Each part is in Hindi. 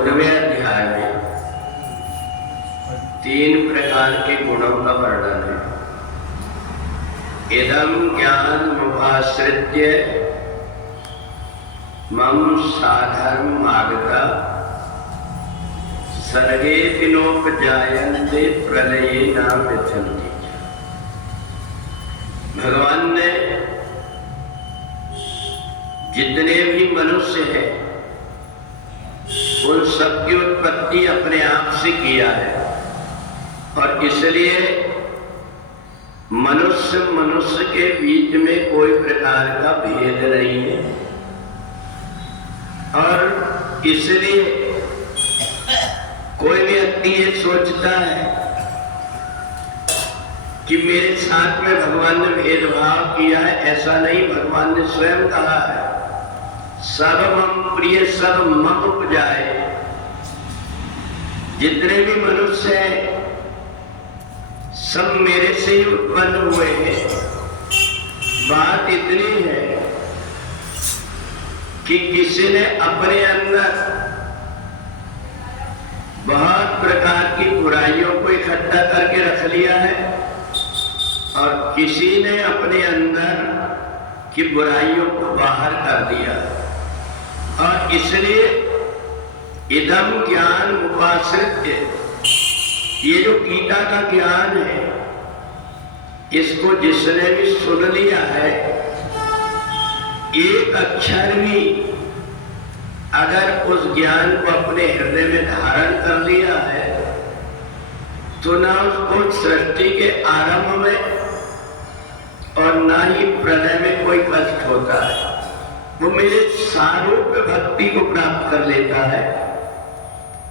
14वें अध्याय में 3 प्रकार के गुणों का वर्णन है। इदं ज्ञानमुपाश्रित्य मम साधर्मागता सर्गेऽपि नोपजायन्ते प्रलये न व्यथन्ति। भगवान ने जितने भी मनुष्य हैं उन सबकी उत्पत्ति अपने आप से किया है और इसलिए मनुष्य के बीच में कोई प्रकार का भेद नहीं है। और इसलिए कोई व्यक्ति ये सोचता है कि मेरे साथ में भगवान ने भेदभाव किया है, ऐसा नहीं। भगवान ने स्वयं कहा है सब मम प्रिय सब मम उपजाए। जितने भी मनुष्य हैं सब मेरे से ही उत्पन्न हुए हैं। बात इतनी है कि किसी ने अपने अंदर बहुत प्रकार की बुराइयों को इकट्ठा करके रख लिया है और किसी ने अपने अंदर की बुराइयों को बाहर कर दिया और इसलिए इदम ज्ञान उपाश्रित्य, ये जो गीता का ज्ञान है इसको जिसने भी सुन लिया है, एक अक्षर भी अगर उस ज्ञान को अपने हृदय में धारण कर लिया है तो ना उसको सृष्टि के आरंभ में और ना ही प्रलय में कोई कष्ट होता है। वो मेरे सारूप भक्ति को प्राप्त कर लेता है।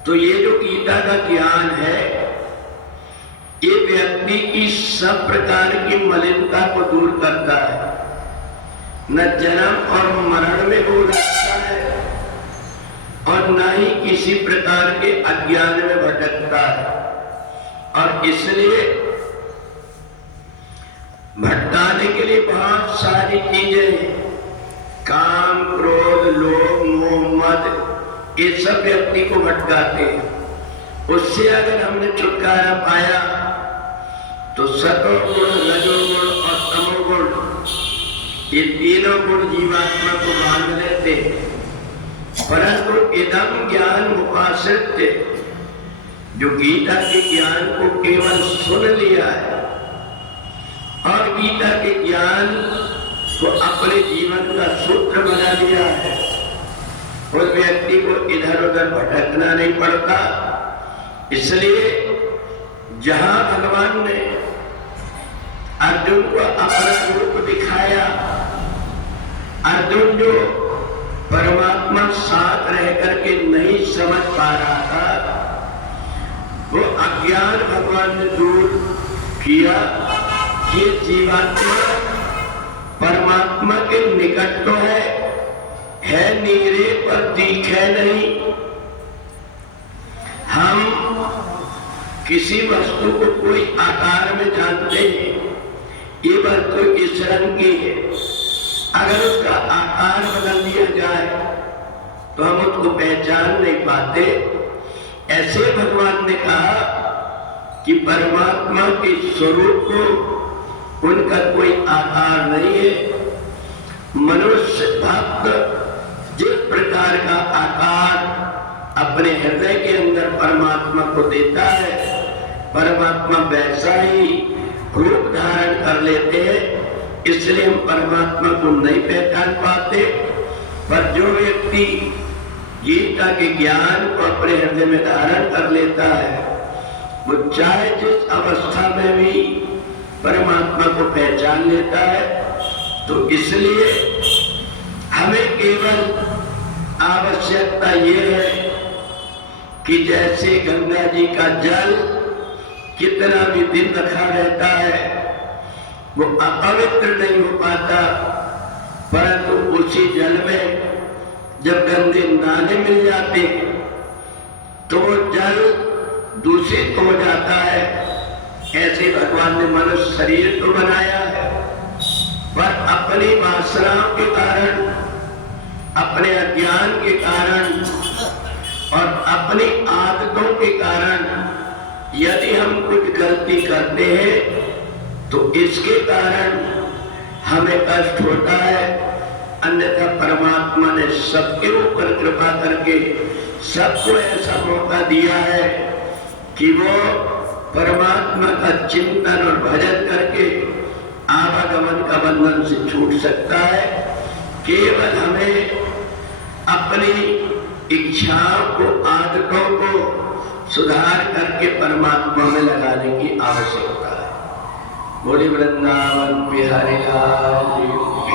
तो ये जो गीता का ज्ञान है ये व्यक्ति की सब प्रकार की मलिनता को दूर करता है, न जन्म और मरण में वो लगता है और न ही किसी प्रकार के अज्ञान में भटकता है। और इसलिए भटकाने के लिए बहुत सारी चीजें हैं, काम क्रोध लोभ मोह मद, ये सब व्यक्ति को भटकाते हैं। उससे अगर हमने छुटकारा पाया तो सतोगुण रजोगुण और तमोगुण ये तीनों गुण जीवात्मा को बांध लेते हैं। परंतु इदम ज्ञान उपाश्रित्य, जो गीता के ज्ञान को केवल सुन लिया है और गीता के ज्ञान को अपने जीवन का सूत्र बना लिया है, उस व्यक्ति को इधर उधर भटकना नहीं पड़ता। इसलिए जहां भगवान ने अर्जुन को अपना रूप दिखाया, अर्जुन जो परमात्मा साथ रह करके नहीं समझ पा रहा था, वो अज्ञान भगवान ने दूर किया कि जीवात्मा परमात्मा के निकट तो है नीरे पर दिखे नहीं। हम किसी वस्तु को कोई आकार में जानते हैं, ये वस्तु इस रंग की है, अगर उसका आकार बदल दिया जाए तो हम उसको पहचान नहीं पाते। ऐसे भगवान ने कहा कि परमात्मा के स्वरूप को उनका कोई आकार नहीं है। मनुष्य भक्त जिस प्रकार का आकार अपने हृदय के अंदर परमात्मा को देता है, परमात्मा वैसा ही रूप धारण कर लेते हैं। इसलिए हम परमात्मा को नहीं पहचान पाते। पर जो व्यक्ति गीता के ज्ञान को अपने हृदय में धारण कर लेता है, वो चाहे जिस अवस्था में भी परमात्मा को पहचान लेता है। तो इसलिए हमें केवल आवश्यकता ये है कि जैसे गंगा जी का जल कितना भी दिन रखा रहता है वो अपवित्र नहीं हो पाता, परंतु उसी जल में जब गंदे नाले मिल जाते तो वो जल दूषित हो जाता है। ऐसे भगवान ने मनुष्य शरीर तो बनाया है, पर अपनी वासनाओं के कारण, अपने अज्ञान के कारण और अपनी आदतों के कारण यदि हम कुछ गलती करते हैं तो इसके कारण हमें कष्ट होता है, अन्यथा परमात्मा ने सबके ऊपर कृपा करके सबको ऐसा मौका दिया है कि वो परमात्मा का चिंतन और भजन करके आवागमन का बंधन से छूट सकता है। केवल हमें अपनी इच्छाओं को, आदतों को सुधार करके परमात्मा में लगाने की आवश्यकता है। बोले वृंदावन बिहारी लाल।